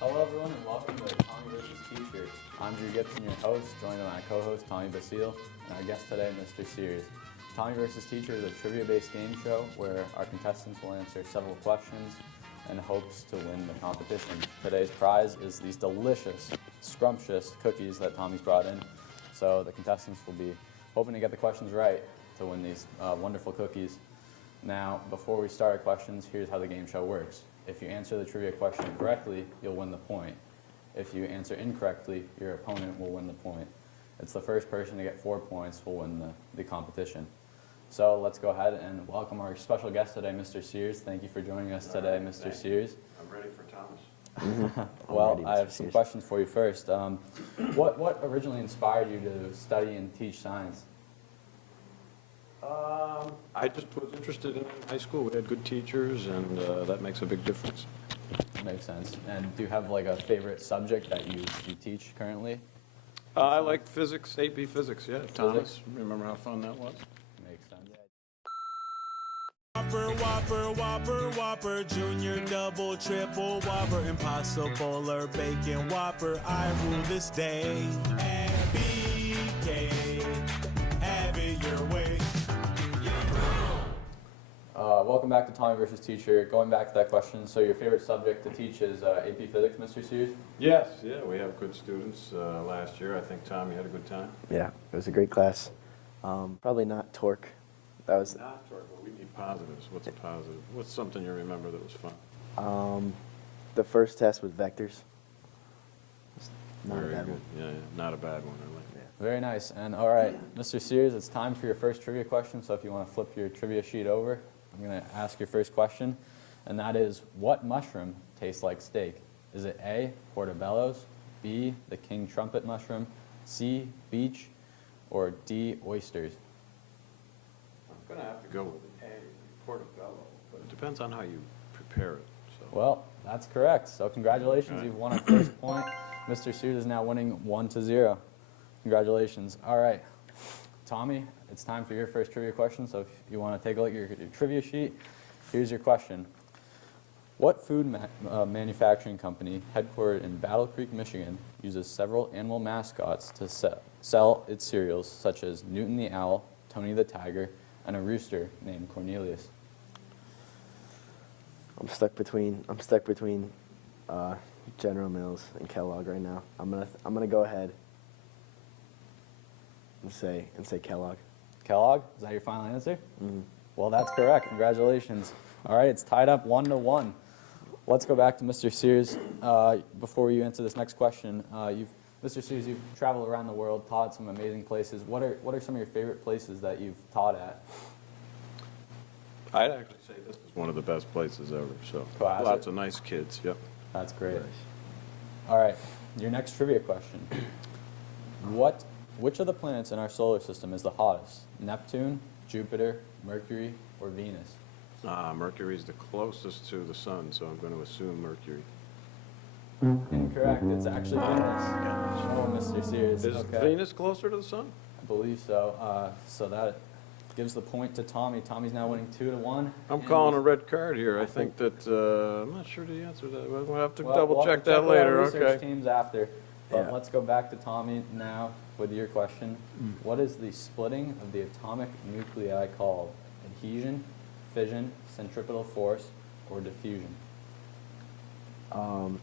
Hello everyone and welcome to Tommy vs. Teacher. I'm Drew Gibson, your host, joined by my co-host Tommy Basile, and our guest today, Mr. Sears. Tommy vs. Teacher is a trivia-based game show where our contestants will answer several questions and hopes to win the competition. Today's prize is these delicious, scrumptious cookies that Tommy's brought in. So the contestants will be hoping to get the questions right to win these wonderful cookies. Now, before we start our questions, here's how the game show works. If you answer the trivia question correctly, you'll win the point. If you answer incorrectly, your opponent will win the point. It's the first person to get 4 points will win the competition. So let's go ahead and welcome our special guest today, Mr. Sears. Thank you for joining us today, Mr. Sears. I'm ready for Thomas. Well, I have some questions for you first. What originally inspired you to study and teach science? I just was interested in high school. We had good teachers, and that makes a big difference. Makes sense. And do you have like a favorite subject that you teach currently? I liked physics, AP Physics, yeah. Thomas, remember how fun that was? Makes sense. Whopper, Whopper, Whopper, Whopper, Junior, Double, Triple, Whopper, Impossible or Bacon Whopper. I rule this day. MBK, have it your way. Welcome back to Tommy vs. Teacher. Going back to that question, so your favorite subject to teach is AP Physics, Mr. Sears? Yes, yeah, we have good students. Last year, I think, Tom, you had a good time? Yeah, it was a great class. Probably not torque. That was Not torque, but we need positives. What's a positive? What's something you remember that was fun? the first test was vectors. Not a Very bad good. one. Yeah, not a bad one. I like that. Very nice. And all right, Mr. Sears, it's time for your first trivia question. So if you want to flip your trivia sheet over, I'm going to ask your first question. And that is, what mushroom tastes like steak? Is it A, portobello's, B, the king trumpet mushroom, C, beech, or D, oysters? I'm going to have to go with an A, portobello, but it depends on how you prepare it. So. Well, that's correct. So congratulations, you've won a first point. Mr. Sears is now winning 1-0. Congratulations. All right, Tommy, it's time for your first trivia question. So if you want to take a look at your trivia sheet, here's your question. What food manufacturing company, headquartered in Battle Creek, Michigan, uses several animal mascots to sell its cereals, such as Newton the Owl, Tony the Tiger, and a rooster named Cornelius? I'm stuck between General Mills and Kellogg right now. I'm gonna go ahead and say Kellogg. Kellogg, is that your final answer? Mm-hmm. Well, that's correct. Congratulations. All right, it's tied up 1-1. Let's go back to Mr. Sears. Before you answer this next question, Mr. Sears, you've traveled around the world, taught some amazing places. What are some of your favorite places that you've taught at? I'd actually say this is one of the best places ever. So Cohasset? lots of nice kids. Yep. That's great. All right, your next trivia question. Which of the planets in our solar system is the hottest? Neptune, Jupiter, Mercury, or Venus? Mercury's the closest to the sun, so I'm going to assume Mercury. Incorrect. It's actually Venus. Oh, Mr. Sears. Is Okay. Venus closer to the sun? I believe so. So that gives the point to Tommy. Tommy's now winning 2-1. I'm calling a red card here. I think that I'm not sure the answer to that. We'll have to double we'll check have to that with our later. research Okay. teams after. But Yeah. let's go back to Tommy now with your question. What is the splitting of the atomic nuclei called? Adhesion, fission, centripetal force, or diffusion? I'm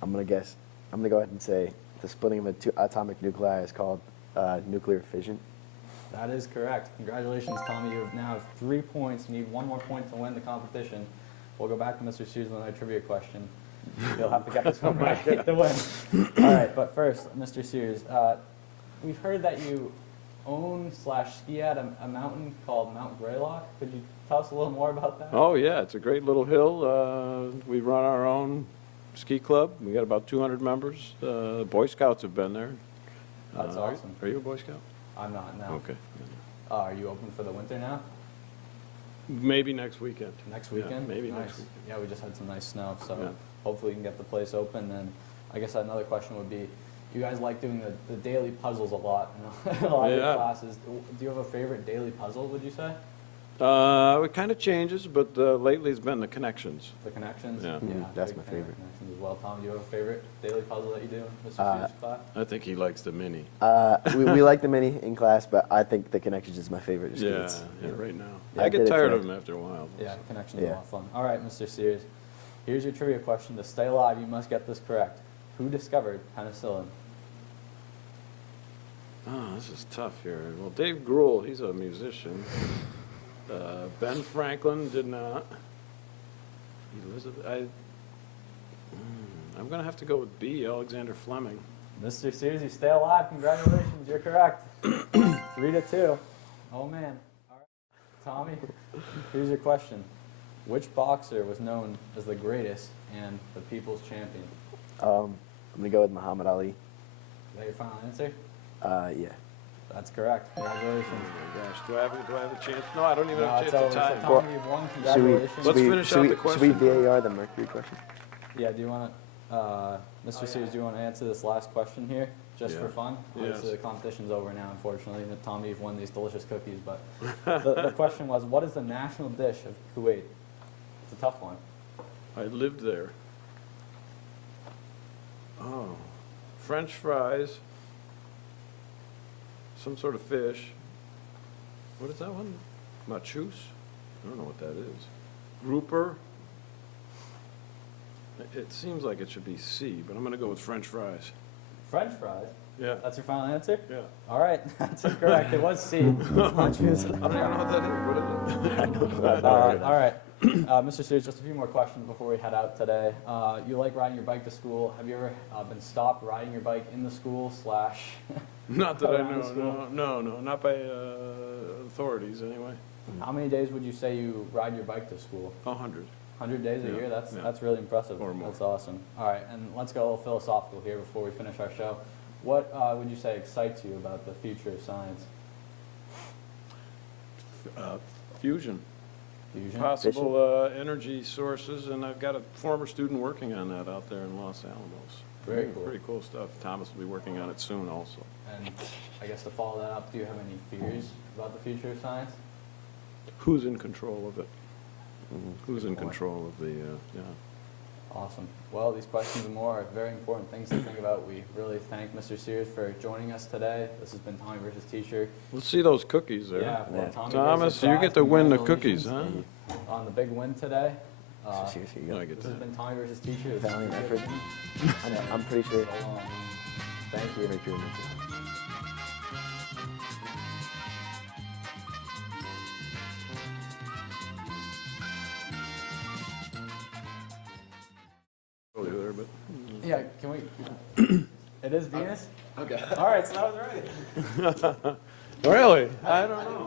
gonna go ahead and say the splitting of atomic nuclei is called nuclear fission. That is correct. Congratulations, Tommy. You now have 3 points. You need 1 more point to win the competition. We'll go back to Mr. Sears with another trivia question. You'll have to get this one right to win. All right, but first, Mr. Sears, we've heard that you own/ski at a mountain called Mount Greylock. Could you tell us a little more about that? Oh yeah, it's a great little hill. We run our own ski club. We got about 200 members. Boy Scouts have been there. That's awesome. Are you a Boy Scout? I'm not now. Okay. Are you open for the winter now? Maybe next weekend. Next Yeah, weekend? maybe Nice. next weekend. Yeah, we just had some nice snow, so Yeah. hopefully we can get the place open. And I guess another question would be, you guys like doing the daily puzzles a lot in a lot of your Yeah. classes. Do you have a favorite daily puzzle, would you say? It kind of changes, but lately it's been the connections. The connections? Yeah. That's big my fan of favorite. Connections as well. Tom, do you have a favorite daily puzzle that you do in Mr. Sears' class? I think he likes the mini. We like the mini in class, but I think the connections is my favorite. Just 'cause Yeah, it's- right now. Yeah, I I get did it tired today. of them after a while. Yeah, connections are a Yeah. lot of fun. All right, Mr. Sears. Here's your trivia question. To stay alive, you must get this correct. Who discovered penicillin? Oh, this is tough here. Well, Dave Grohl, he's a musician. Ben Franklin did not. Elizabeth, I'm going to have to go with B, Alexander Fleming. Mr. Sears, you stay alive. Congratulations, you're correct. 3-2. Oh, man. All right. Tommy, here's your question. Which boxer was known as the greatest and the people's champion? I'm gonna go with Muhammad Ali. Is that your final answer? Yeah. That's correct. Congratulations. Oh my gosh, do I have a chance? No, I don't even No, have a it's chance over. to So tie. Tommy, you've won. Congratulations. Let's finish out the Should we question. VAR the Mercury question? Yeah, do you want to, Mr. Sears, do you want to answer this last question here, just for Yeah. fun? Yes. Obviously, the competition's over now, unfortunately. Tommy, you've won these delicious cookies, but the question was, what is the national dish of Kuwait? It's a tough one. I lived there. Oh, French fries, some sort of fish. What is that one? Machus? I don't know what that is. Grouper? It seems like it should be C, but I'm going to go with French fries. French fries? Yeah. That's your final answer? Yeah. All right, that's incorrect. It was C. Munchies. I don't even know what that is. What is it? All right, Mr. Sears, just a few more questions before we head out today. You like riding your bike to school. Have you ever been stopped riding your bike in the school / Not that I around the know. school? No, not by authorities anyway. How many days would you say you ride your bike to school? 100. 100 days a Yeah, year? yeah. That's really impressive. Or more. That's awesome. All right, and let's go a little philosophical here before we finish our show. What would you say excites you about the future of science? Fusion. Fusion? Possible energy sources, and I've got a former student working on that out there in Los Alamos. Very cool. Pretty cool stuff. Thomas will be working on it soon also. And I guess to follow that up, do you have any fears about the future of science? Who's in control of it? Who's in Good point. control of the, yeah. Awesome. Well, these questions and more are very important things to think about. We really thank Mr. Sears for joining us today. This has been Tommy versus Teacher. Let's see those cookies there. Yeah, well, Yeah. Tommy Thomas, versus you Brad, get to win the congratulations cookies, huh? on the big win today. Seriously, you No, go. I get This has that. been Tommy versus Teacher. Valiant effort. I know, I'm pretty sure. So long. Thank you. Mercury. Earlier there, but. Yeah, can we? It is Venus? Okay. All right, so that was right. Really? I don't know.